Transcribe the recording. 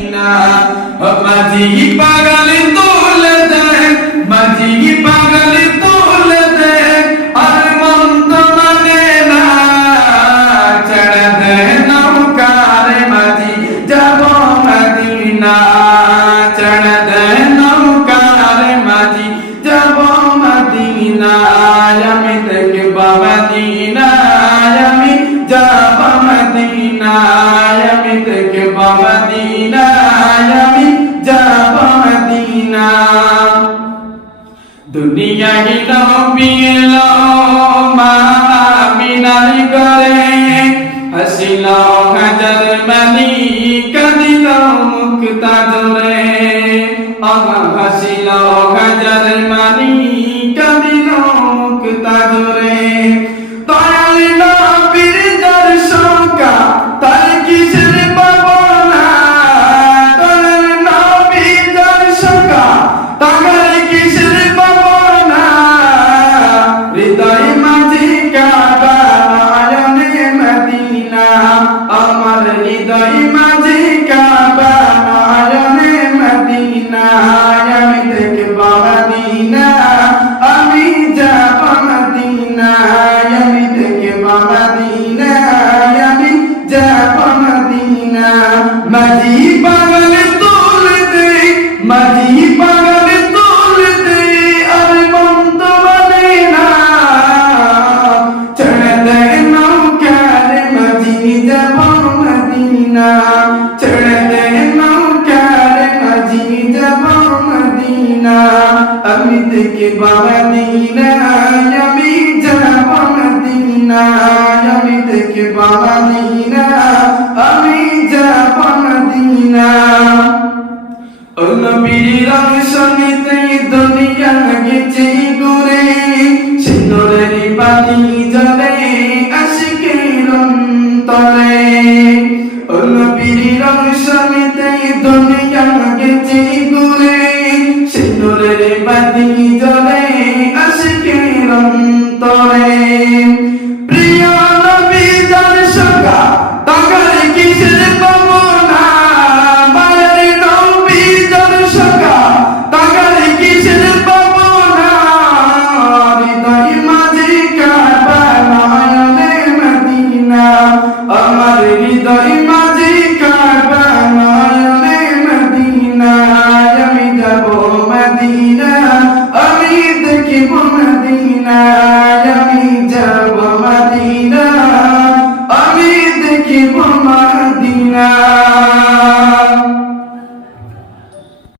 Medina মাঝি পাগল তুলে দে মাঝি পাগল তুলে দে আর মন তো মানে না ছেড়ে দে নৌকার মাঝি যাব মদিনা ছেড়ে দে নৌকার মাঝি যাব মদিনা আমি দেখব মদিনা আমি যাব মদিনা আমি দেখব মদিনা আমি যাব মদিনা দুনিয়া গিলো পিলো মা আমিনার ঘরে হাসিল হাজার মানি কাঁদিল মুক্তা ধরে হাসিল হাজার মানি কাঁদিল মুক্তা ধরে দয়াল নবীর দর্শকা তার কিসের পাবনা দয়াল নবীর দর্শকা তার কিসের পাবনা হৃদয় মাঝে কাবা নয়নে মদিনা আমার হৃদয় মাঝে কাবা নয়নে মদিনা আমি দেখব মদিনা আমি যাব মদিনা আমি দেখব মদিনা আমি যাব মদিনা মাঝি পাগল তুলে দে মাঝি পাগল তুলে দে আর বন্ধ বলে না ছেড়ে দে নৌকার মাঝি যাব মদিনা ছেড়ে দে নৌকার মাঝি যাব মদিনা আমি দেখব মদিনা আমি যাব মদিনা আমি দেখব মদিনা